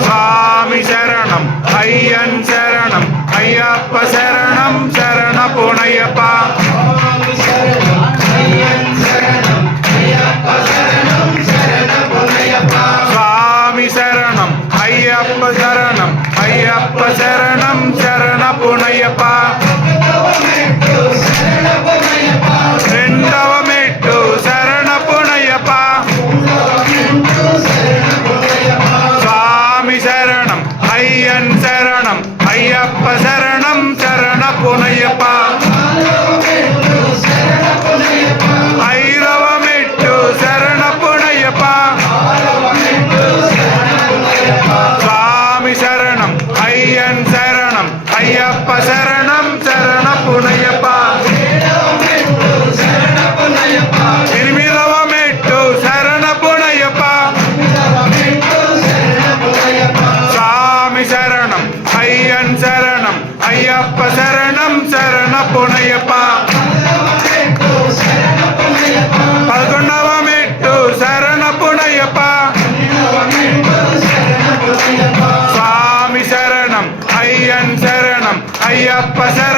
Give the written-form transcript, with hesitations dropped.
స్వామి శరణం అయ్యన్ శరణం అయ్యప్ప శరణం శరణపునయ్యప్ప స్వామి శరణం అయ్యప్ప శరణం అయ్యప్ప శరణం శరణపునయ్యప్ప రెండవ మెట్టు శరణపునయ్యప్ప స్వామి శరణం అయ్యన్ శరణం అయ్యప్ప శరణం శరణపునయ్యప్ప ఐదవ మెట్టు శరణపునయ్యప్ప స్వామి శరణం అయ్యన్ శరణం అయ్యప్ప శరణం శరణపునయ్యప్ప ఎనిమిదవ మెట్టు శరణపునయ్యప్ప స్వామి శరణం అయ్యన్ శరణం అయ్యప్ప శరణం శరణపునయ్యప్ప పదకొండవ మెట్టు శరణపునయ్యప్ప స్వామి శరణం అయ్యన్ శరణం అయ్యప్ప శరణం